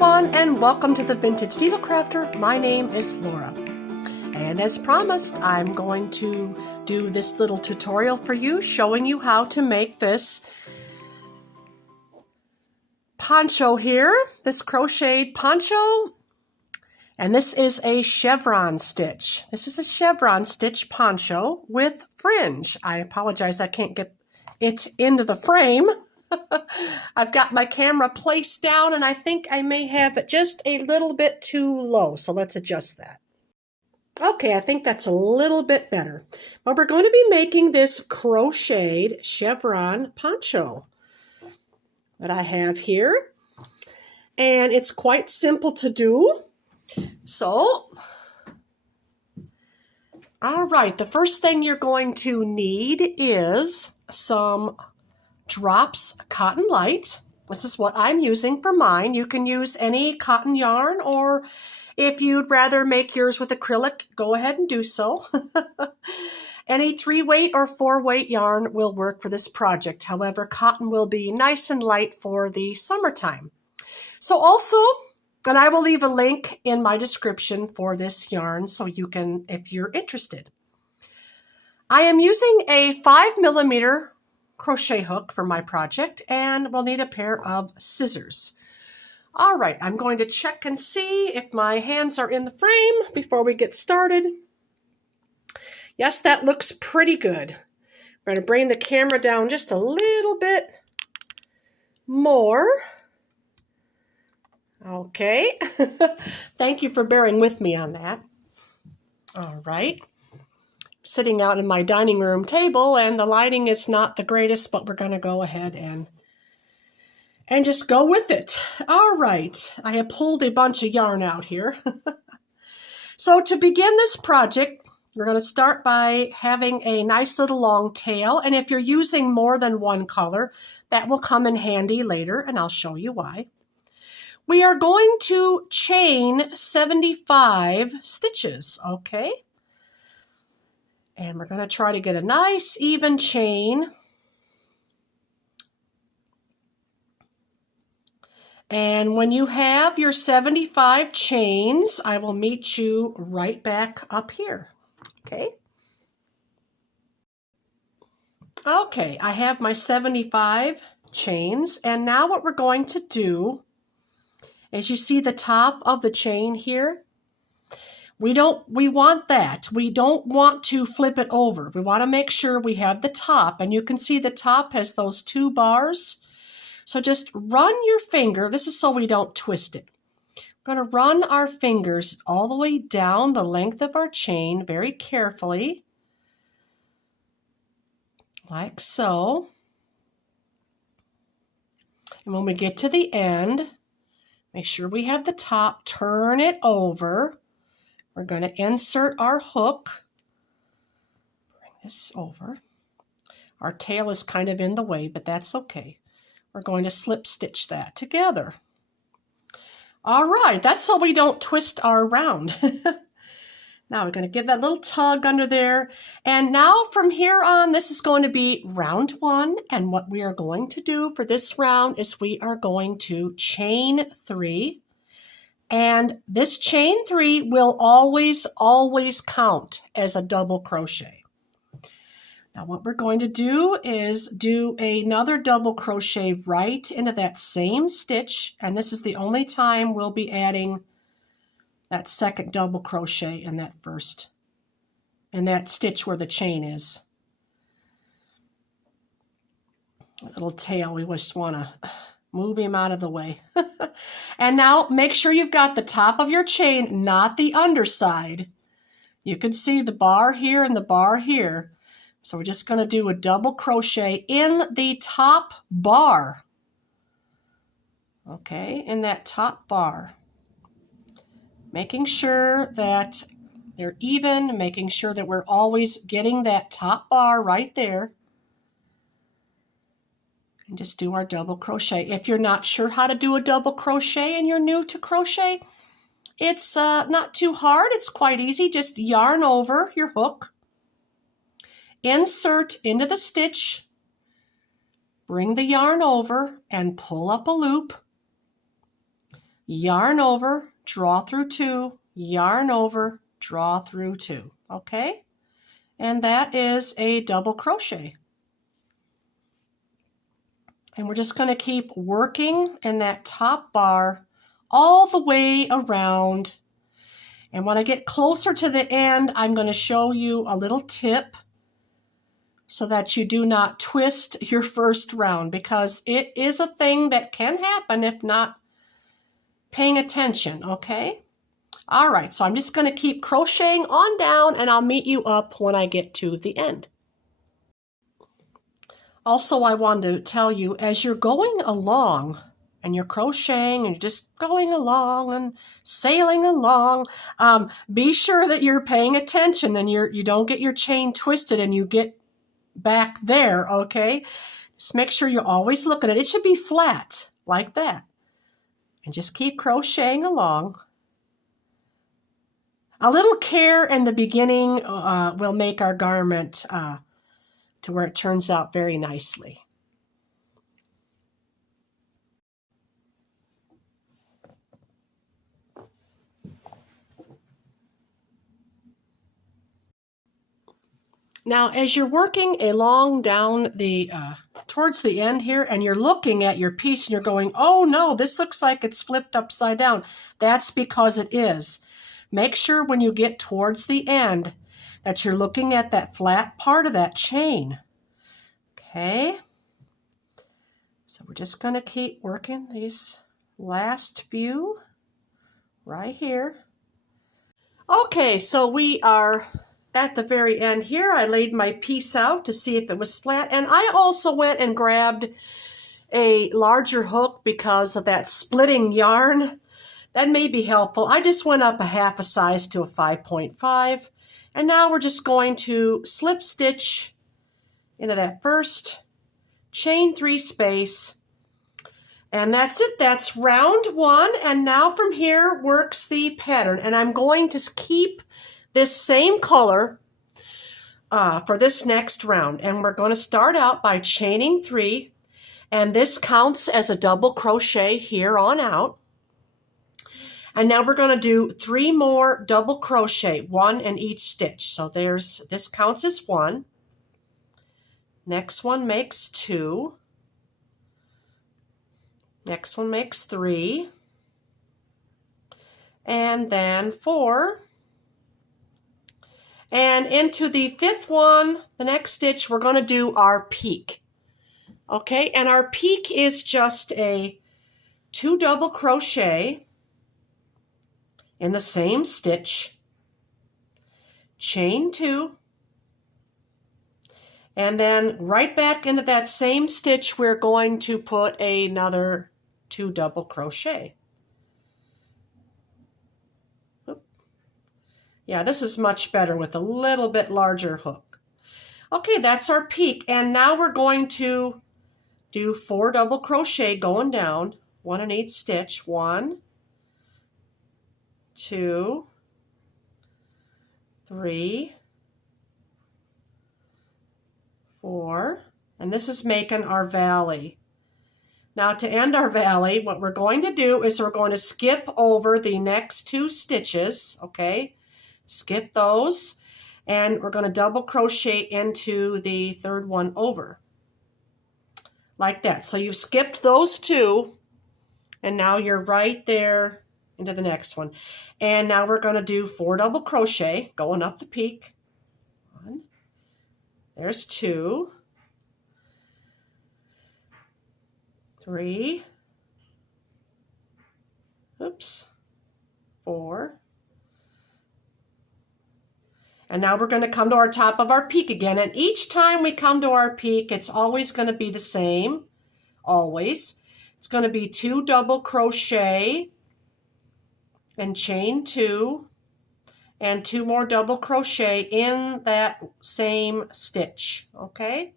everyone, and welcome to the Vintage Needle Crafter. My name is Laura, and as promised, I'm going to do this little tutorial for you showing you how to make this poncho here, this crocheted poncho, and this is a chevron stitch. This is a chevron stitch poncho with fringe. I apologize, I can't get it into the frame. I've got my camera placed down and I think I may have it just a little bit too low, so let's adjust that. Okay, I think that's a little bit better. But we're going to be making this crocheted chevron poncho that I have here. And it's quite simple to do. So, all right, the first thing you're going to need is some drops cotton light. This is what I'm using for mine. You can use any cotton yarn, or if you'd rather make yours with acrylic, go ahead and do so. Any 3-weight or 4-weight yarn will work for this project. However, cotton will be nice and light for the summertime. So also, and I will leave a link in my description for this yarn so you can, if you're interested. I am using a 5mm crochet hook for my project, and we'll need a pair of scissors. All right, I'm going to check and see if my hands are in the frame before we get started. Yes, that looks pretty good. We're going to bring the camera down just a little bit more. Okay. Thank you for bearing with me on that. All right. Sitting out in my dining room table, and the lighting is not the greatest, but we're going to go ahead and just go with it. All right, I have pulled a bunch of yarn out here. So to begin this project, we're going to start by having a nice little long tail, and if you're using more than one color, that will come in handy later, and I'll show you why. We are going to chain 75 stitches, okay? And we're going to try to get a nice even chain. And when you have your 75 chains, I will meet you right back up here. Okay? Okay, I have my 75 chains. And now what we're going to do is, you see the top of the chain here? We want that. We don't want to flip it over. We want to make sure we have the top, and you can see the top has those 2 bars. So just run your finger. This is so we don't twist it. We're going to run our fingers all the way down the length of our chain very carefully, like so. And when we get to the end, make sure we have the top, turn it over. We're going to insert our hook. Bring this over. Our tail is kind of in the way, but that's okay. We're going to slip stitch that together. All right, that's so we don't twist our round. Now we're going to give that little tug under there. And now from here on, this is going to be round 1. And what we are going to do for this round is we are going to chain 3. And this chain 3 will always count as a double crochet. Now what we're going to do is do another double crochet right into that same stitch, and this is the only time we'll be adding that second double crochet in that stitch where the chain is. A little tail, we just want to move him out of the way. And now make sure you've got the top of your chain, not the underside. You can see the bar here and the bar here. So we're just going to do a double crochet in the top bar. Okay, in that top bar. Making sure that they're even, making sure that we're always getting that top bar right there. And just do our double crochet. If you're not sure how to do a double crochet and you're new to crochet, it's not too hard. It's quite easy. Just yarn over your hook, insert into the stitch, bring the yarn over and pull up a loop. yarn over, draw through 2, yarn over, draw through 2, okay? And that is a double crochet. And we're just going to keep working in that top bar all the way around. And when I get closer to the end, I'm going to show you a little tip so that you do not twist your first round, because it is a thing that can happen if not paying attention, okay? All right, so I'm just going to keep crocheting on down, and I'll meet you up when I get to the end. Also, I wanted to tell you, as you're going along and you're crocheting and you're just going along and sailing along, be sure that you're paying attention and you don't get your chain twisted and you get back there, okay? Just make sure you're always looking at it. It should be flat like that. And just keep crocheting along. A little care in the beginning will make our garment to where it turns out very nicely. Now, as you're working along down the towards the end here, and you're looking at your piece and you're going, oh no, this looks like it's flipped upside down. That's because it is. Make sure when you get towards the end that you're looking at that flat part of that chain. Okay. So we're just going to keep working these last few right here. Okay, so we are at the very end here. I laid my piece out to see if it was flat, and I also went and grabbed a larger hook because of that splitting yarn. That may be helpful. I just went up a half a size to a 5.5, and now we're just going to slip stitch into that first chain 3 space, and that's it. That's round 1, and now from here works the pattern, and I'm going to keep this same color for this next round, and we're going to start out by chaining 3, and this counts as a double crochet here on out. And now we're going to do 3 more double crochet, 1 in each stitch. So this counts as 1. Next one makes 2. Next one makes 3. And then 4. And into the 5th one, the next stitch, we're going to do our peak. Okay, and our peak is just a 2 double crochet in the same stitch, chain 2, and then right back into that same stitch, we're going to put another 2 double crochet. Yeah, this is much better with a little bit larger hook. Okay, that's our peak, and now we're going to do 4 double crochet going down, 1 in each stitch. 1, 2, 3, 4, and this is making our valley. Now to end our valley, what we're going to do is we're going to skip over the next 2 stitches, okay? Skip those, and we're going to double crochet into the 3rd one over. Like that. So you've skipped those 2, and now you're right there into the next one. And now we're going to do 4 double crochet going up the peak. 1, there's 2, 3, oops, 4, and now we're going to come to our top of our peak again. And each time we come to our peak, it's always going to be the same, always. It's going to be 2 double crochet and chain 2 and 2 more double crochet in that same stitch, okay?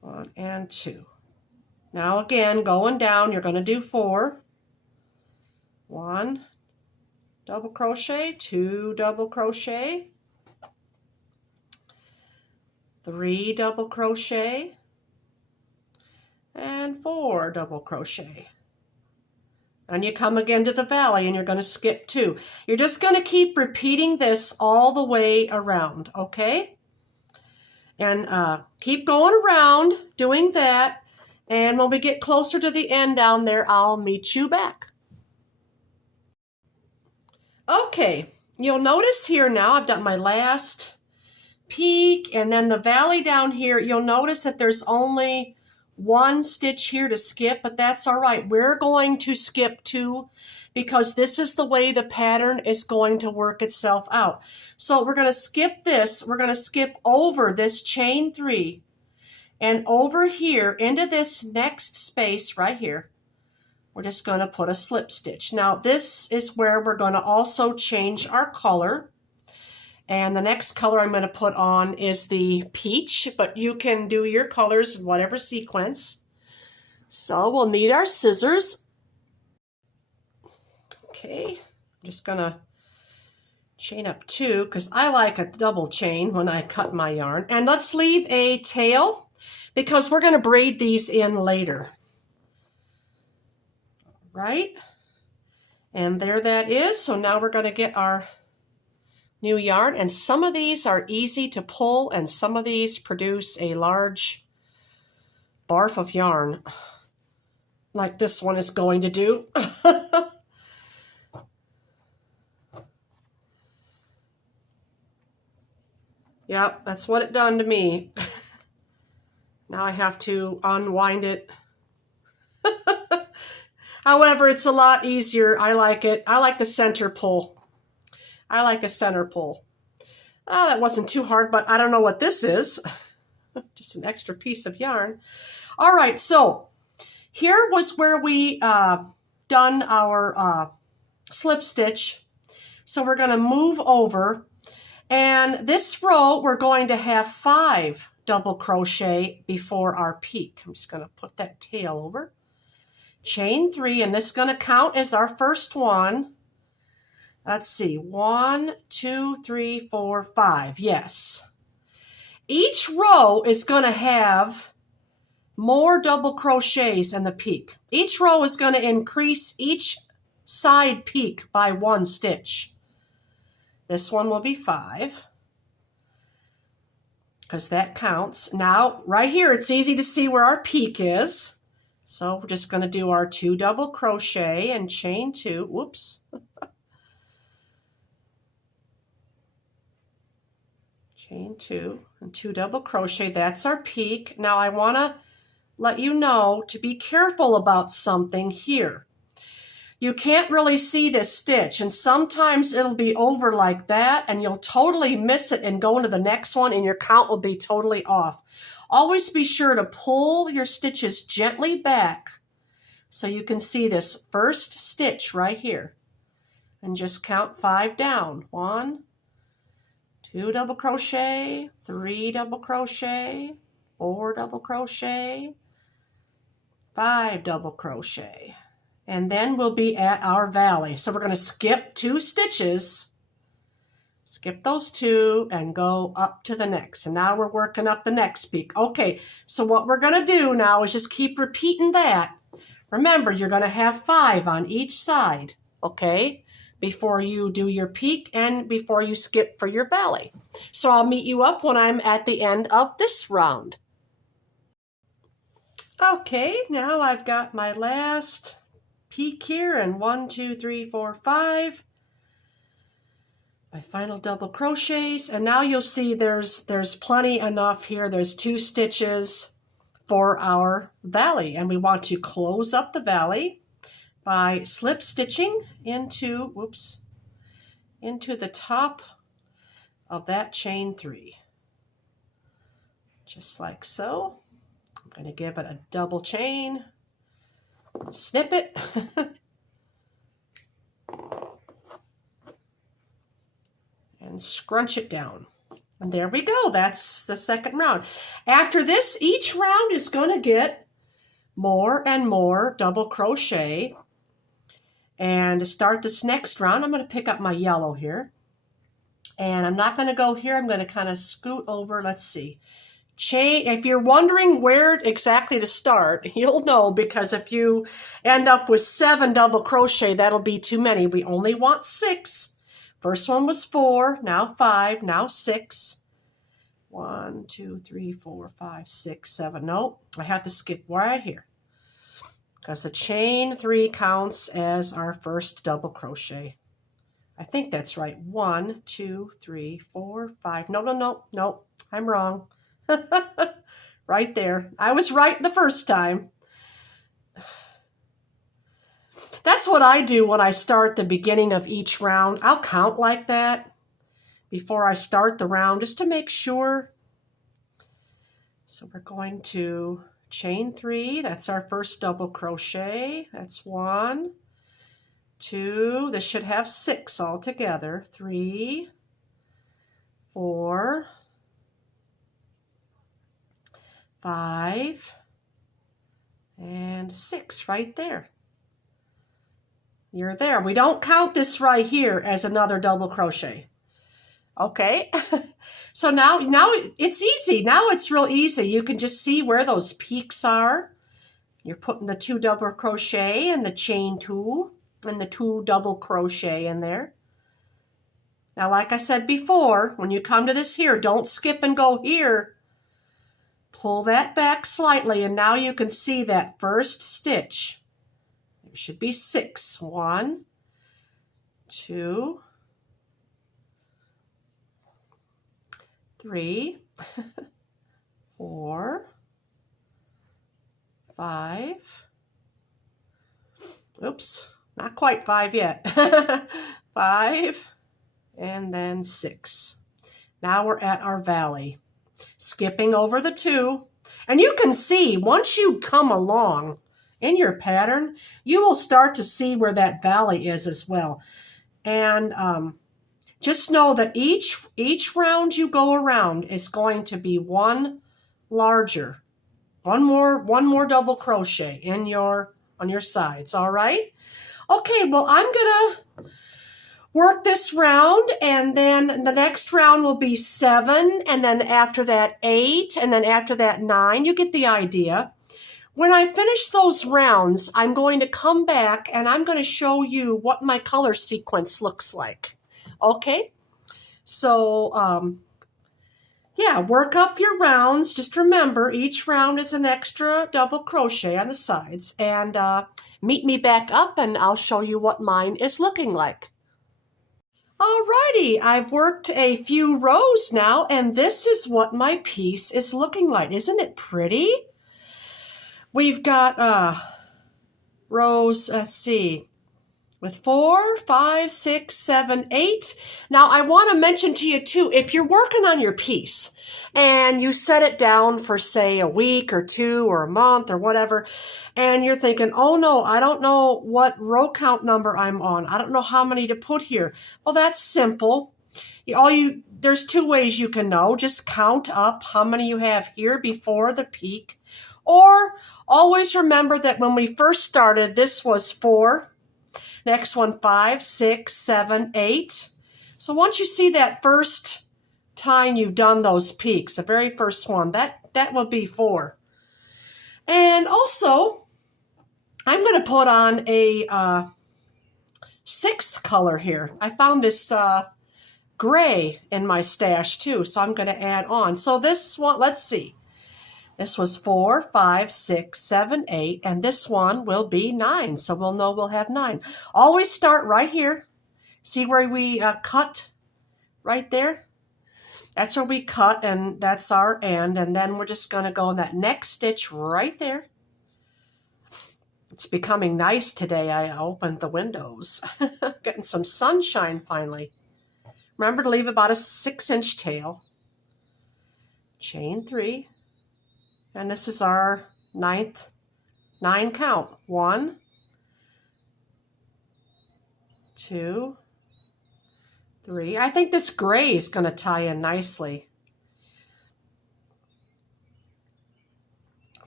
1 and 2. Now again, going down, you're going to do 4. 1 double crochet, 2 double crochet, 3 double crochet, and 4 double crochet. And you come again to the valley and you're going to skip 2. You're just going to keep repeating this all the way around, okay? And keep going around doing that. And when we get closer to the end down there, I'll meet you back. Okay, you'll notice here now I've done my last peak, and then the valley down here. You'll notice that there's only 1 stitch here to skip, but that's all right. We're going to skip 2 because this is the way the pattern is going to work itself out. So we're going to skip this. We're going to skip over this chain 3 and over here into this next space right here. We're just going to put a slip stitch. Now this is where we're going to also change our color. And the next color I'm going to put on is the peach, but you can do your colors in whatever sequence. So we'll need our scissors. Okay, I'm just going to chain up 2 because I like a double chain when I cut my yarn. And let's leave a tail because we're going to braid these in later. Right? And there that is. So now we're going to get our new yarn, and some of these are easy to pull and some of these produce a large barf of yarn like this one is going to do. Yep, that's what it done to me. Now I have to unwind it. However, it's a lot easier. I like it. I like the center pull. I like a center pull. Oh, that wasn't too hard, but I don't know what this is. Just an extra piece of yarn. All right, so here was where we done our slip stitch. So we're going to move over. And this row, we're going to have 5 double crochet before our peak. I'm just going to put that tail over. Chain 3, and this is going to count as our first one. Let's see, 1, 2, 3, 4, 5. Yes. Each row is going to have more double crochets in the peak. Each row is going to increase each side peak by 1 stitch. This one will be 5 because that counts. Now, right here, it's easy to see where our peak is. So we're just going to do our 2 double crochet and chain 2. Whoops. Chain 2 and 2 double crochet. That's our peak. Now I want to let you know to be careful about something here. You can't really see this stitch, and sometimes it'll be over like that and you'll totally miss it and go into the next one and your count will be totally off. Always be sure to pull your stitches gently back so you can see this first stitch right here and just count 5 down. 1, 2 double crochet, 3 double crochet, 4 double crochet, 5 double crochet. And then we'll be at our valley. So we're going to skip 2 stitches, skip those 2 and go up to the next. And now we're working up the next peak. Okay, so what we're going to do now is just keep repeating that. Remember, you're going to have 5 on each side, okay? Before you do your peak and before you skip for your valley. So I'll meet you up when I'm at the end of this round. Okay, now I've got my last peak here, and 1, 2, 3, 4, 5. My final double crochets, and now you'll see there's plenty enough here. There's 2 stitches for our valley, and we want to close up the valley by slip stitching into, whoops, into the top of that chain 3. Just like so. I'm going to give it a double chain, snip it, and scrunch it down. And there we go. That's the second round. After this, each round is going to get more and more double crochet. And to start this next round, I'm going to pick up my yellow here. And I'm not going to go here. I'm going to kind of scoot over. Let's see. chain. If you're wondering where exactly to start, you'll know, because if you end up with 7 double crochet, that'll be too many. We only want 6. First one was 4, now 5, now 6. 1, 2, 3, 4, 5, 6, 7. No, I have to skip right here because a chain 3 counts as our first double crochet. I think that's right. 1, 2, 3, 4, 5. No, I'm wrong. Right there. I was right the first time. That's what I do when I start the beginning of each round. I'll count like that before I start the round just to make sure. So we're going to chain 3. That's our first double crochet. That's 1, 2. This should have 6 altogether. 3, 4, 5, and 6 right there. You're there. We don't count this right here as another double crochet. Okay, so now it's easy. Now it's real easy. You can just see where those peaks are. You're putting the 2 double crochet and the chain 2 and the 2 double crochet in there. Now, like I said before, when you come to this here, don't skip and go here. Pull that back slightly, and now you can see that first stitch. There should be 6. 1, 2, 3, 4, 5. Oops, not quite 5 yet. 5, and then 6. Now we're at our valley. Skipping over the 2. And you can see, once you come along in your pattern, you will start to see where that valley is as well. And just know that each round you go around is going to be one larger, one more double crochet in on your sides. All right. Okay. Well, I'm gonna work this round, and then the next round will be 7, and then after that 8, and then after that 9. You get the idea. When I finish those rounds, I'm going to come back and I'm going to show you what my color sequence looks like. Okay, so yeah, work up your rounds. Just remember, each round is an extra double crochet on the sides, and meet me back up and I'll show you what mine is looking like. Alrighty, I've worked a few rows now, and this is what my piece is looking like. Isn't it pretty? We've got rows, let's see, with 4, 5, 6, 7, 8. Now, I want to mention to you, too, if you're working on your piece and you set it down for, say, a week or 2 or a month or whatever, and you're thinking, oh, no, I don't know what row count number I'm on. I don't know how many to put here. Well, that's simple. There's 2 ways you can know. Just count up how many you have here before the peak. Or always remember that when we first started, this was 4. Next one, 5, 6, 7, 8. So once you see that first time you've done those peaks, the very first one, that will be 4. And also, I'm going to put on a 6th color here. I found this gray in my stash too, so I'm going to add on. So this one, let's see. This was 4, 5, 6, 7, 8, and this one will be 9. So we'll know we'll have 9. Always start right here. See where we cut right there? That's where we cut, and that's our end. And then we're just going to go in that next stitch right there. It's becoming nice today. I opened the windows. Getting some sunshine finally. Remember to leave about a 6-inch tail. Chain 3. And this is our 9 count. 1, 2, 3. I think this gray is going to tie in nicely.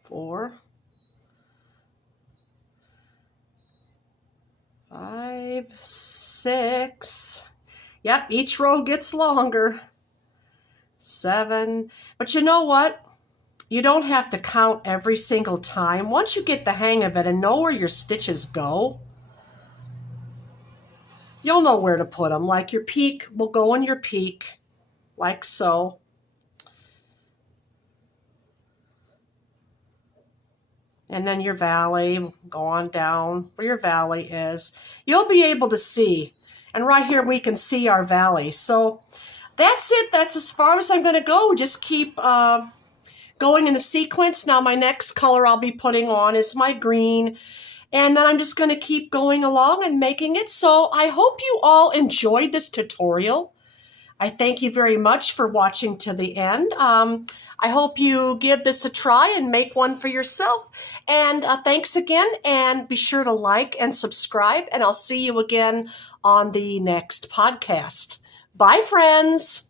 4, 5, 6. Yep, each row gets longer. 7. But you know what? You don't have to count every single time. Once you get the hang of it and know where your stitches go, you'll know where to put them. Like your peak will go in your peak, like so. And then your valley, go on down where your valley is. You'll be able to see. And right here we can see our valley. So that's it. That's as far as I'm going to go. Just keep going in the sequence. Now my next color I'll be putting on is my green. And then I'm just going to keep going along and making it. So I hope you all enjoyed this tutorial. I thank you very much for watching to the end. I hope you give this a try and make one for yourself. And thanks again, and be sure to like and subscribe, and I'll see you again on the next podcast. Bye, friends.